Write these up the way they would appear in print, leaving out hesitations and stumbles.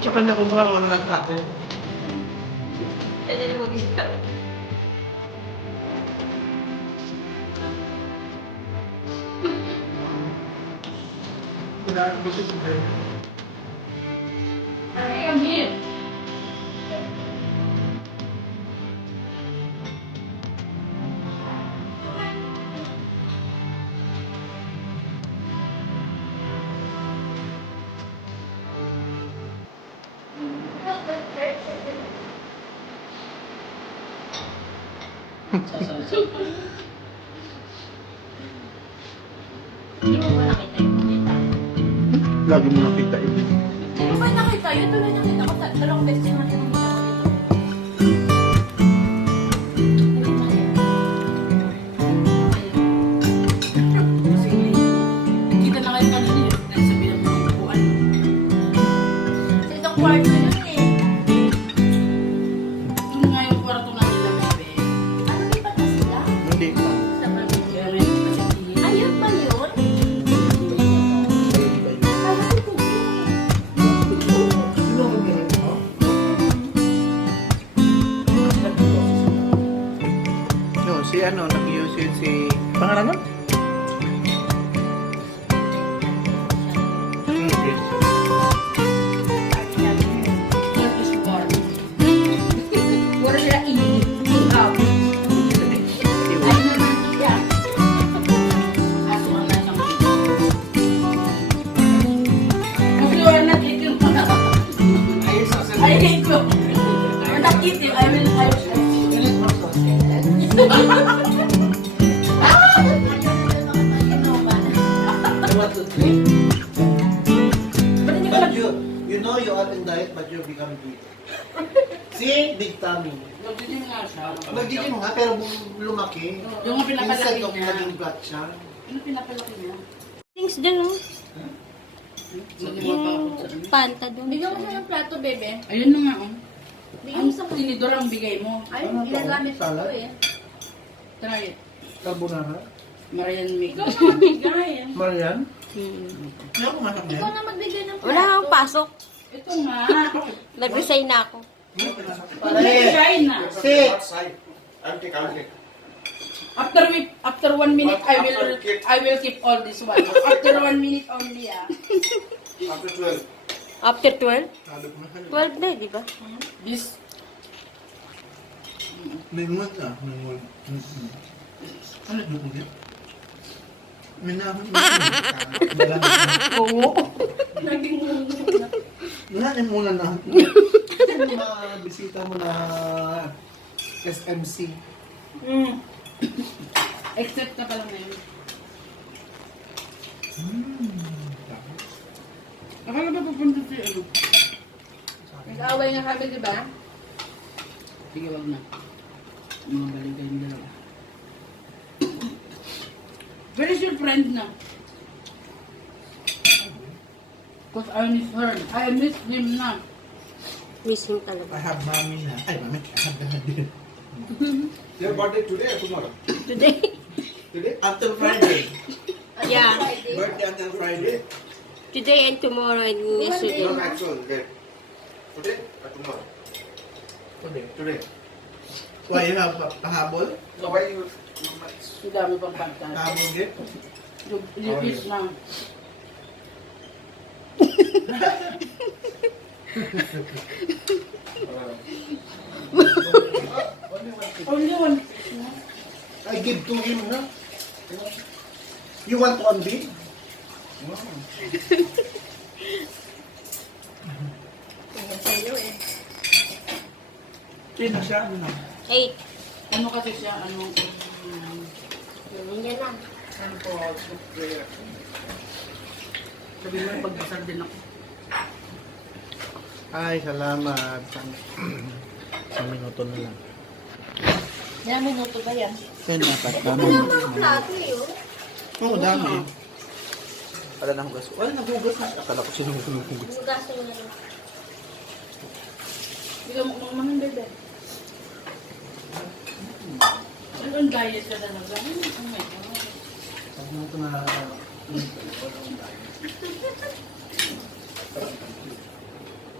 Tsaka nakuha ko ng kate. Pwede na mag-isa. Kailangan ko siya sa Ay, ang hit. Hindi mo ba nakita yung kumita? Lagi mo nakita ito. Hindi mo ba nakita? Yun tuloy nakita ko. Dalawang beses yung nakita ko dito. Kita na kayo kanina yun. Nasa bilang ng bukuan. Sa isang kwarto yun eh. Yun nga yung kwarto natin lang bebe. Ano ba ba sila? Hindi pa. Sa pamilya rin. Ayun ba yun? Kala ko po Sino ko meron ko? No, si ano, nag-use yun si... Pangalan nun? Yes. Puro sila i-out. Ay naman siya. Aso ang nasang kasi wala nakitin mo na. I hate you. Or nakitin. I will. But you know you are in diet but you become big. See? Big tummy. Nagdidim nga siya. Nagdidim nga pero lumaki. Yung pinapalaki Instead of niya. naging flat siya. Ano pinapalaki niya? Things dun, oh. Yung panta dun. Bigyan mo siya ng plato, bebe. Ayun na nga, oh. Bigyan Ang mo sa tinidor ang bigay mo. Ay, Ano to? ginagamit ko Salad? eh. Try it. Carbonara. Marian Mig. Ikaw na magbigay. Marian? Hmm. Hindi ako masak na Ikaw yan. na magbigay ng plato. Wala akong pasok. Ito nga. Nag-resign na ako. Try na. Sit! After 1 minute, I will keep all this one. After 1 minute only, ah. After 12? Talo ko na kayo. 12 na, di ba? This, Nangulat na. Nangulat. Ano ito ko dito? Minahon mo. Oo. Naging Nanganin muna na. Ano mga bisita mo na SMC? except ka pala ngayon. Akala ba pupunta si ano? nag-away nga kami, di ba? Sige, wag na. Mga balikan yung dalawa. Where is your friend na? Because I miss her. I miss him na. Miss him I talaga. have mommy na. Ay, mami. I have daddy. Your birthday today or tomorrow? Today? Today? Until Friday. Yeah. Birthday until Friday. Today and tomorrow and yesterday. No, actual date. Today or tomorrow? Today. Today. Why you have pahabol? So why you? Ang dami pang pagkain. Pahabol gift? Repeat na. Only one. I give to him na. You want one big? Sino siya? Ano na? 8. Ano kasi siya? Ano? Yan na. Ano po, prayer. Sabi mo, pagdasal din ako. Ay, salamat. Isang minuto na lang. Ilang minuto ba yan? Kaya dapat dami. Oo, dami. Wala na hugas. Wala na hugas na. Akala ko sino hugas. Hugasan mo na lang. Bigyan mo kung manang bebe. Ano ang diet ka talaga? Oh my God. Pag mo ito na...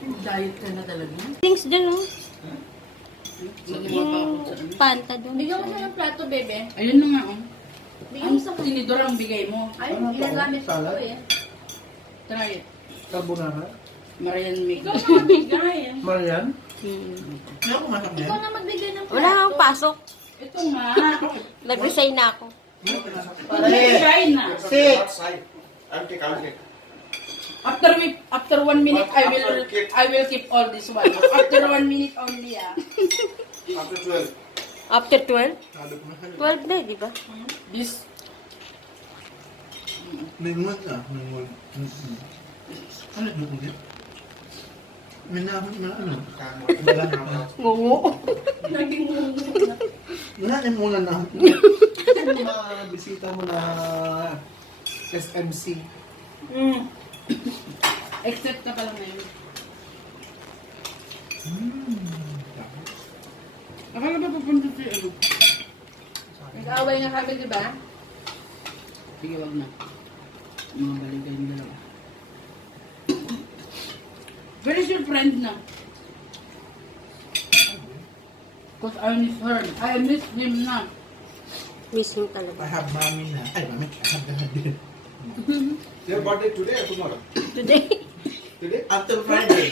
Diet ka na talaga? Things dun, oh. Nagawa pa ako sa ano. Panta dun. Bigyan mo siya ng plato, bebe. Ayun na nga, oh. Bigyan mo sa Tinidor ang bigay mo. Ay, Ano to? ginagamit ko Salad? to eh. Try it. Carbonara? Marian Mig. Ikaw na magbigay. Marian? Hmm. Kaya ako masak Ikaw na magbigay ng plato. Wala akong pasok. Ito nga. Nag-resign na ako. Try na. Outside. I'll take. After 1 minute, I will keep all this one. After 1 minute only, ah. After 12. After 12? 12 na, di ba? This, Mingon na. Mingon. Ano ito po yan? Minahon na ano? Ngungu. Naging Minahon muna na. Mga bisita mo na SMC. except ka pala ngayon. Akala ba pupunta si ano? nag-away nga kami, di ba? Sige, wag na. Mga balikan yung dalawa. Where is your friend na? Because I miss her. I miss him na. Missing I talaga. have mommy na. Ay, mami. I have daddy. Their birthday today or tomorrow? Today? Today? Until Friday.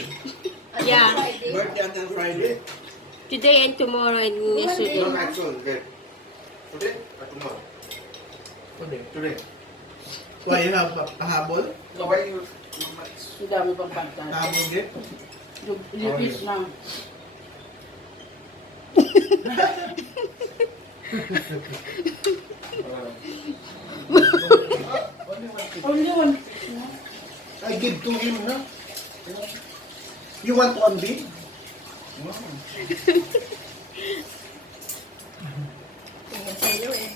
Yeah. Birthday until Friday. Today and tomorrow and yesterday. No, actual date. Today or tomorrow? Today. Today. Why you have pahabol? So why you? Ang dami pang pantay. Pahabol gift? You fish na. Only one fish na. I give to him na. You want one big? Tingin sa'yo eh.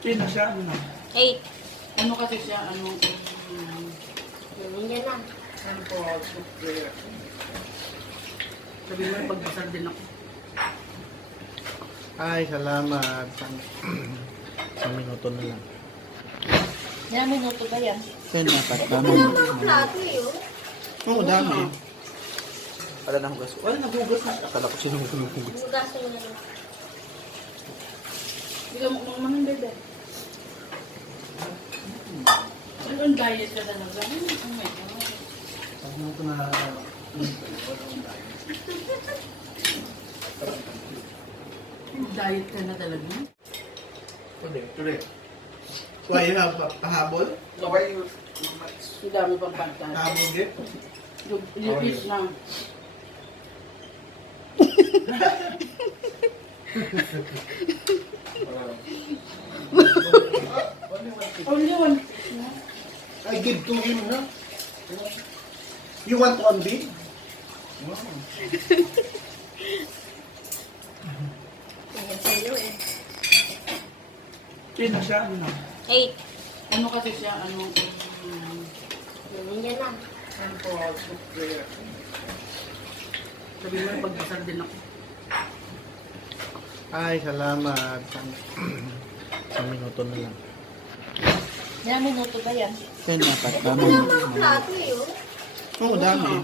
Kina siya. Ano? 8. Ano kasi siya, ano, Gawin niya na. ano po, prayer. Sabi mo, pagdasal din ako. Ay, salamat. Isang minuto na lang. Ilang minuto ba yan? Kaya dapat dami. Plato eh, oh. Oo, dami. Wala na hugas. Wala na hugas na. Akala ko sino hugas. Hugasan mo na lang. Bigyan mo kung manang bebe. Ano ang diet ka talaga? Oh my God. Pag mo ito na... Diet ka na talaga? Today. Why you have pahabol? So why you? Ang dami pang pantay. Pahabol gift? You fish na. Only one fish na. I give to him na. You want one big? Tingin sa'yo eh. Kina siya. Ano? 8. Ano kasi siya, ano, Gawin niya na. ano po, prayer. Sabi mo, pagdasal din ako. Ay, salamat. Isang minuto na lang. Ilang minuto ba yan? Kaya dapat dami. Plato eh, oh. Oo, dami.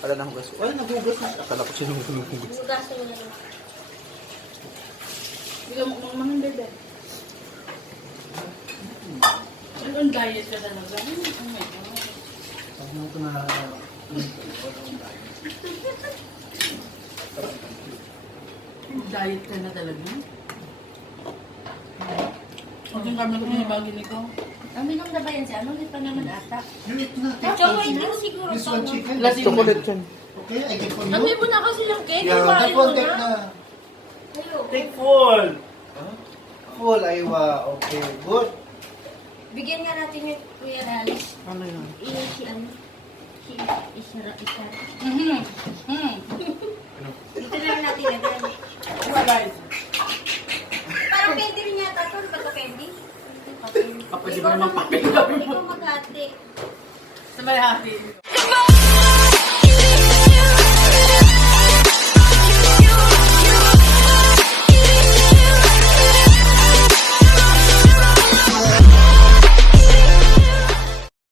Wala na hugas. Wala na hugas na. Akala ko sino hugas. Hugasan mo na lang. Bigyan mo kung manang bebe. Ano ang diet ka talaga? Oh my God. Pag mo ito na... Diet ka na talaga? Huwag yung kami kung ibagin ko. Ang minom na ba yan siya? Ano, hindi pa naman ata. You eat na. Chocolate din siguro This to. one chicken. Lasing Chocolate yan. Okay, I give for you. Amoy mo na kasi yung cake. Yeah, Kumain that mo one take na. na. Ayo. Take full. full. Ay, wow. Okay, good. Bigyan nga natin yung Kuya Alice. Ano yun? Si ano? Si Isara. Dito lang natin agad. Diba guys? Parang candy rin yata ito. Ano ba ito candy? Kapag di ba naman papel kami mo. Ikaw maghati. Sabay hati.